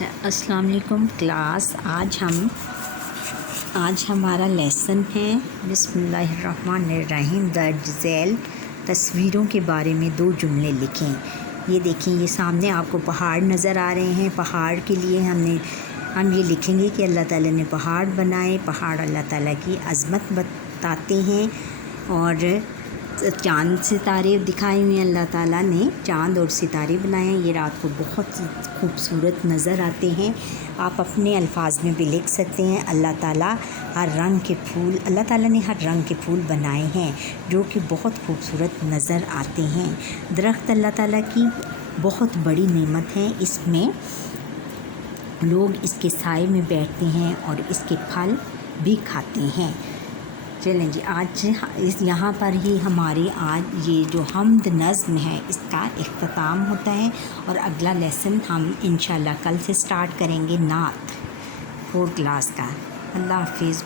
السلام علیکم کلاس، آج ہمارا لیسن ہے بسم اللہ الرحمن الرحیم۔ درج ذیل تصویروں کے بارے میں 2 جملے لکھیں۔ یہ دیکھیں، یہ سامنے آپ کو پہاڑ نظر آ رہے ہیں۔ پہاڑ کے لیے ہم یہ لکھیں گے کہ اللہ تعالیٰ نے پہاڑ بنائے۔ پہاڑ اللہ تعالیٰ کی عظمت بتاتے ہیں، اور چاند ستارے دکھائے ہوئے ہیں۔ اللہ تعالیٰ نے چاند اور ستارے بنائے ہیں، یہ رات کو بہت خوبصورت نظر آتے ہیں۔ آپ اپنے الفاظ میں بھی لکھ سکتے ہیں۔ اللہ تعالیٰ نے ہر رنگ کے پھول بنائے ہیں جو کہ بہت خوبصورت نظر آتے ہیں۔ درخت اللہ تعالیٰ کی بہت بڑی نعمت ہے، اس میں لوگ اس کے سائے میں بیٹھتے ہیں اور اس کے پھل بھی کھاتے ہیں۔ چلیں جی، آج یہاں پر ہی ہماری آج یہ جو حمد نظم ہے اس کا اختتام ہوتا ہے، اور اگلا لیسن ہم انشاءاللہ کل سے سٹارٹ کریں گے نعت 4 کلاس کا۔ اللہ حافظ۔